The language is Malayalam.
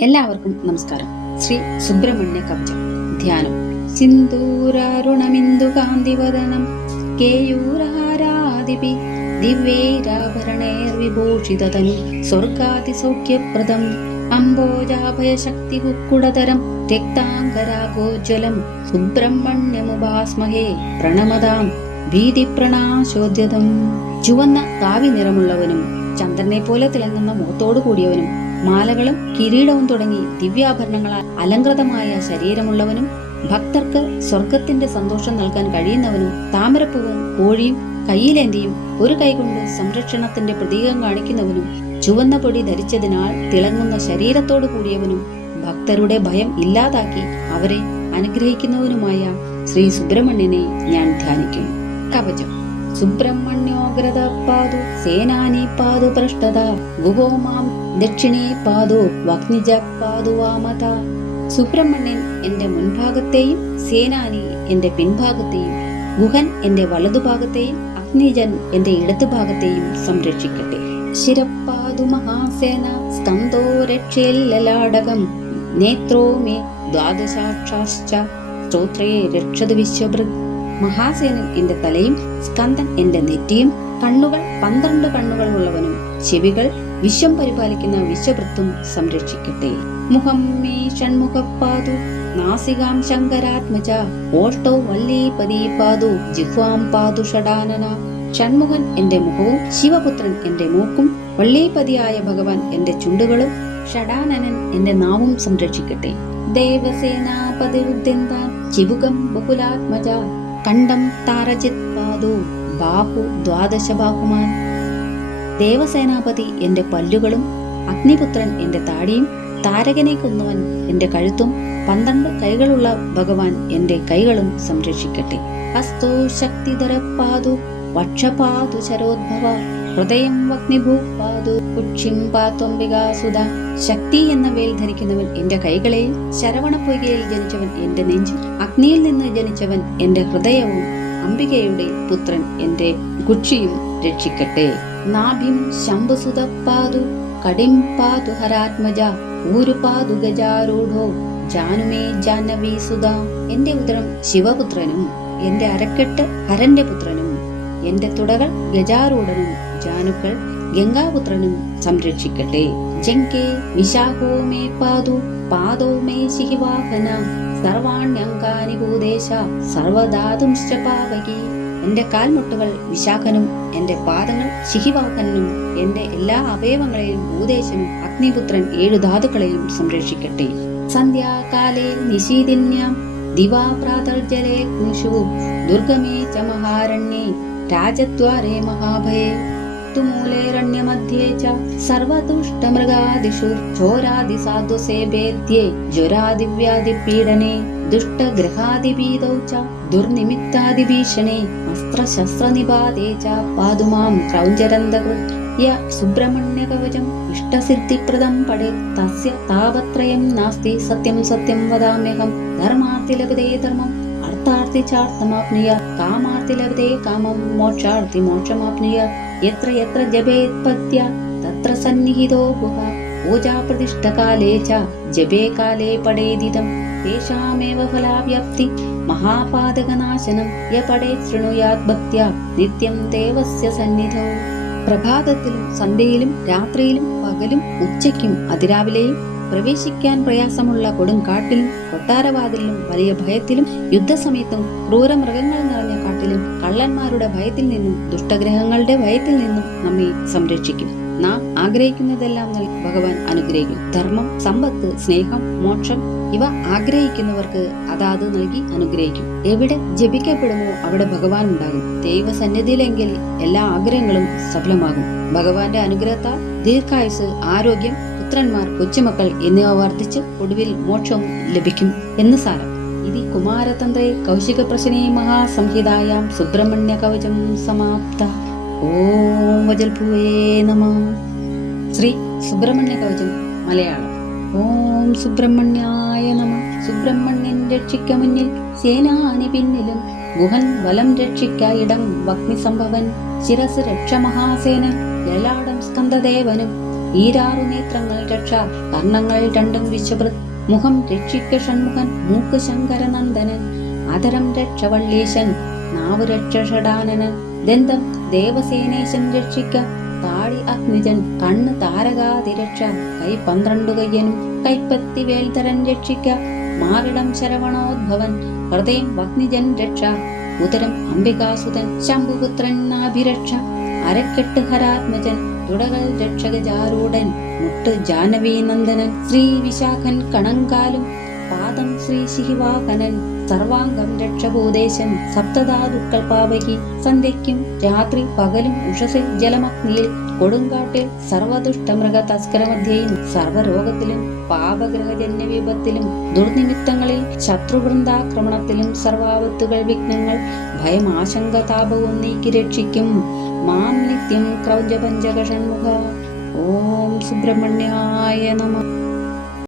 എല്ലാവർക്കും നമസ്കാരം. ശ്രീ സുബ്രഹ്മണ്യ കവചം. ധ്യാനം. സിന്ദൂരാരുണമിന്ദു കാന്തിവദനം കേയൂരഹാരാദിപി ദിവ്യൈരാഭരണൈർവിഭൂഷിതതനു സ്വർഗാതിസൗഖ്യപ്രദം. അംബോജാഭയശക്തി കുക്കുടതരം രക്താംഗരാഗോജ്വലം. സുബ്രഹ്മണ്യമുപാസ്മഹേ പ്രണമതാം. ഭീതിപ്രണാശോദ്യതം. ചുവന്ന കാവി നിറമുള്ളവനും ചന്ദ്രനെ പോലെ തിളങ്ങുന്ന മുഖത്തോടു കൂടിയവനും മാലകളും കിരീടവും തുടങ്ങി ദിവ്യാഭരണങ്ങളാൽ അലങ്കൃതമായ ശരീരമുള്ളവനും ഭക്തർക്ക് സ്വർഗത്തിന്റെ സന്തോഷം നൽകാൻ കഴിയുന്നവനും താമരപ്പൂവും കോഴിയും കയ്യിലേന്തിയും ഒരു കൈകൊണ്ട് സംരക്ഷണത്തിന്റെ പ്രതീകം കാണിക്കുന്നവനും ചുവന്ന പൊടി ധരിച്ചതിനാൽ തിളങ്ങുന്ന ശരീരത്തോടു കൂടിയവനും ഭക്തരുടെ ഭയം ഇല്ലാതാക്കി അവരെ അനുഗ്രഹിക്കുന്നവനുമായ ശ്രീ സുബ്രഹ്മണ്യനെ ഞാൻ ധ്യാനിക്കുന്നു. കവചം. സുബ്രഹ്മണ്യോഗ്രത പാതു സേനാനി പാതു പ്രഷ്ടത മാം ദക്ഷിണേ പാതു വഗ്നിജ പാതു വാമത. സുബ്രഹ്മണ്യൻ എന്റെ മുൻഭാഗത്തെയും സേനാനി എന്റെ പിൻഭാഗത്തെയും ഗുഹൻ എന്റെ വലതുഭാഗത്തെയും അഗ്നിജൻ എന്റെ ഇടതുഭാഗത്തെയും സംരക്ഷിക്കട്ടെ. ശിരപ്പാതു മഹാസേന സ്കന്ധോ രക്ഷേല്ലലാടകം നേത്രോ മേ ദ്വാദശാക്ഷാശ്ച സ്ത്രോത്രേ രക്ഷത് വിശ്വഭൃത്. മഹാസേനൻ എന്റെ തലയും സ്കന്ദൻ എന്റെ നെറ്റിയും കണ്ണുകൾ പന്ത്രണ്ട് കണ്ണുകൾ ഉള്ളവനും ചെവികൾ വിശ്വം പരിപാലിക്കുന്ന വിശ്വവൃത്തും സംരക്ഷിക്കട്ടെ. മുഖം മേ ഷൺമുഖപ്പാതു നാസികാം ശങ്കരാത്മജ ഓഷ്ടോ വല്ലീപതി പാതു ജിഹ്വാം പാതു ഷടാനന ഷൺമുഖൻ എന്റെ മുഖവും ശിവപുത്രൻ എന്റെ മൂക്കും വള്ളീപതിയായ ഭഗവാൻ എന്റെ ചുണ്ടുകളും ഷടാനനൻ എന്റെ നാവും സംരക്ഷിക്കട്ടെ. ദേവസേനാപതിരുദ്യന്താൻ ചിബുകം ബഹുലാത്മജ കണ്ടം താരജിത് പാദോ ബാഹു ദ്വാദശ ബാഹുമാൻ. ദേവസേനാപതി എന്റെ പല്ലുകളും അഗ്നിപുത്രൻ എന്റെ താടിയും താരകനെ കൊന്നവൻ എന്റെ കഴുത്തും പന്ത്രണ്ട് കൈകളുള്ള ഭഗവാൻ എന്റെ കൈകളും സംരക്ഷിക്കട്ടെ. ഹസ്തോ ശക്തിധരപ്പാതു വക്ഷപാതു ശരോദ്ഭവ. ഹൃദയം വഗ്നിഭൂപാതു കുക്ഷിം പാത്വംബികാസുത ശക്തി എന്ന വേൽ ധരിക്കുന്നവൻ എന്റെ കൈകളെയും ശരവണപ്പൊയ്കയിൽ ജനിച്ചവൻ എന്റെ നെഞ്ചിൽ അഗ്നിയിൽ നിന്ന് ജനിച്ചവൻ എന്റെ ഹൃദയവും അംബികയുടെ പുത്രൻ എന്റെ കുക്ഷിയും രക്ഷിക്കട്ടെ. നാഭിം ശംഭുസുതപ്പാതു കടിം പാതു ഹരാത്മജ ഊരുപാതു ഗജാരൂഢോ ജാനുമേ ജാനവീസുത എന്റെ ഉദരം ശിവപുത്രനും എന്റെ അരക്കെട്ട് ഹരന്റെ പുത്രനും. എന്റെ തുടകൾ ഗജാരൂഢനും ജാനുക്കൾ ഗംഗാപുത്രനും സംരക്ഷിക്കട്ടെ. ജങ്കേ വിശാഖോ മേ പാതു പാദോ മേ ശിഹിവാഹന സർവാണ്യങ്കാനി ഭൂദേശ സർവധാതുംശ്ച പാവകി. എന്റെ കാൽമുട്ടുകൾ വിശാഖനും എന്റെ പാദങ്ങൾ ശിഹിവാഹനും എന്റെ എല്ലാ അവയവങ്ങളെയും ഭൂദേശനും അഗ്നിപുത്രൻ ഏഴു ധാതുക്കളെയും സംരക്ഷിക്കട്ടെ. സന്ധ്യാകാലേ നിശീതിന്യാം ദിവാ പ്രാതർജലേ കുശു ദുർഗമേ ച രാജദ്വാരേ മഹാഭയേ മൂലേരണ്യമധ്യേ ച സർവദുഷ്ടമൃഗാദിഷു ചോരാദിസാധുസേവേദ്യേ ജ്വരാദിവ്യാധിപീഡനെ ദുഷ്ടഗ്രഹാദിഭീതൗ ച ദുർനിമിത്താദിഭീഷണേ അസ്ത്രശസ്ത്രനിപാതേ च പാതുമാം ക്രൗഞ്ചരന്തകൃത് യ സുബ്രഹ്മണ്യകവചം ഇഷ്ടസിദ്ധിപ്രദം പഠേ തസ്യ താപത്രയം നാസ്തി സത്യം സത്യം വദാമ്യഹം ധർമാർത്ഥി ലഭതേ ധർമ്മം അർത്ഥാർത്ഥി ചാർത്ഥമാപ്നുയ കാമാർത്ഥി ലഭതേ കാമം മോക്ഷാർത്ഥി മോക്ഷമാപ്നുയ. യത്ര യത്ര ജപേത്പത്യ തത്ര സന്നിഹിതോ ഗുഹ. പൂജാപ്രതിഷ്ഠകാലേ ച ജപേ കാലേ പടേദിതം തേഷാമേവ ഫലാവ്യാപ്തി മഹാപാതകനാശനം യ പടേ ശൃണുയാത് ഭക്ത്യ നിത്യം ദേവസ്യ സന്നിധോ. പ്രഭാതത്തിലും സന്ധ്യയിലും രാത്രിയിലും പകലും ഉച്ചയ്ക്കും അതിരാവിലെയും പ്രവേശിക്കാൻ പ്രയാസമുള്ള കൊടുങ്കാട്ടിലും കൊട്ടാരവാതിലും വലിയ ഭയത്തിലും യുദ്ധസമയത്തും ക്രൂര മൃഗങ്ങൾ നിറഞ്ഞ കാട്ടിലും കള്ളന്മാരുടെ ഭയത്തിൽ നിന്നും ദുഷ്ടഗ്രഹങ്ങളുടെ ഭയത്തിൽ നിന്നും നമ്മെ സംരക്ഷിക്കും. നാം ആഗ്രഹിക്കുന്നതെല്ലാം നൽകി ഭഗവാൻ അനുഗ്രഹിക്കും. ധർമ്മം സമ്പത്ത് സ്നേഹം മോക്ഷം ഇവ ആഗ്രഹിക്കുന്നവർക്ക് അതാത് നൽകി അനുഗ്രഹിക്കും. എവിടെ ജപിക്കപ്പെടുമോ അവിടെ ഭഗവാൻ ഉണ്ടാകും. ദൈവസന്നിധിയിലെങ്കിൽ എല്ലാ ആഗ്രഹങ്ങളും സഫലമാകും. ഭഗവാന്റെ അനുഗ്രഹത്താൽ ദീർഘായുസ് ആരോഗ്യം പുത്രന്മാർ കൊച്ചുമക്കൾ എന്നിവ വർദ്ധിച്ച് ഒടുവിൽ മോക്ഷം ലഭിക്കും എന്ന് സാരം. ഇതി കുമാരതന്ത്രേ കൗശിക പ്രശ്നേ മഹാസംഹിതായാം. സുബ്രഹ്മണ്യ കവചം സമാപ്ത. ഓം വജൽഭുവേ നമ. ശ്രീ സുബ്രഹ്മണ്യ കവചം മലയാളം. ഓം സുബ്രഹ്മണ്യായ നമ. സുബ്രഹ്മണ്യൻ രക്ഷിക്ക മുന്നിൽ സേനാനി പിന്നിലും. ഗുഹൻ വലം രക്ഷിക്ക വഗ്നി സംഭവൻ ശിരസ് രക്ഷ മഹാസേന ലലാടം സ്കന്ദദേവനും ഈരാറു നേത്രങ്ങൾ രക്ഷ കർണങ്ങൾ രണ്ടും വിശ്വഭൃത് മുഖം രക്ഷിക്ക ഷൺമുഖൻ മൂക്ക് ശങ്കരനന്ദനൻ. അതരം രക്ഷവള്ളീശൻ നാവ് രക്ഷ ഷടാനനൻ ദന്തം ദേവസേനേശൻ രക്ഷിക്ക താടി അഗ്നിജൻ കണ്ണ് താരകാതിരക്ഷ കൈ പന്ത്രണ്ടു കയ്യനും കൈപ്പത്തി വേൽധരൻ രക്ഷിക്ക. മാറിടം ശരവണോദ്ഭവൻ ഹൃദയം വഗ്നിജൻ രക്ഷ. ഉദരം അംബികാസുതൻ ശംഭുപുത്രൻ നാഭിരക്ഷ. അരക്കെട്ട് ഹരാത്മജൻ തുടകൾ രക്ഷകജാരൂഢൻ മുട്ട് ജാനവീ നന്ദനൻ ശ്രീ വിശാഖൻ കണങ്കാലും പാദം ശ്രീ ശിവാഹനൻ സർവാംഗം രക്ഷഭൂദേശൻ സപ്തധാതുക്കൾ പാവകി സന്ധ്യയ്ക്കും രാത്രി പകലും ഉഷസിൽ ജലമഗ്നിയിൽ കൊടുങ്കാട്ടിൽ സർവദുഷ്ടമൃഗ തസ്കരമധ്യയും സർവരോഗത്തിലും പാപഗ്രഹജന്യ വിപത്തിലും ദുർനിമിത്തങ്ങളിൽ ശത്രുവൃന്ദാക്രമണത്തിലും സർവാപത്തുകൾ വിഘ്നങ്ങൾ ഭയം ആശങ്ക താപവും നീക്കി രക്ഷിക്കും. മാം നിത്യം ക്രൗജപഞ്ചക ഷൺമുഖ. ഓം സുബ്രഹ്മണ്യായ നമ.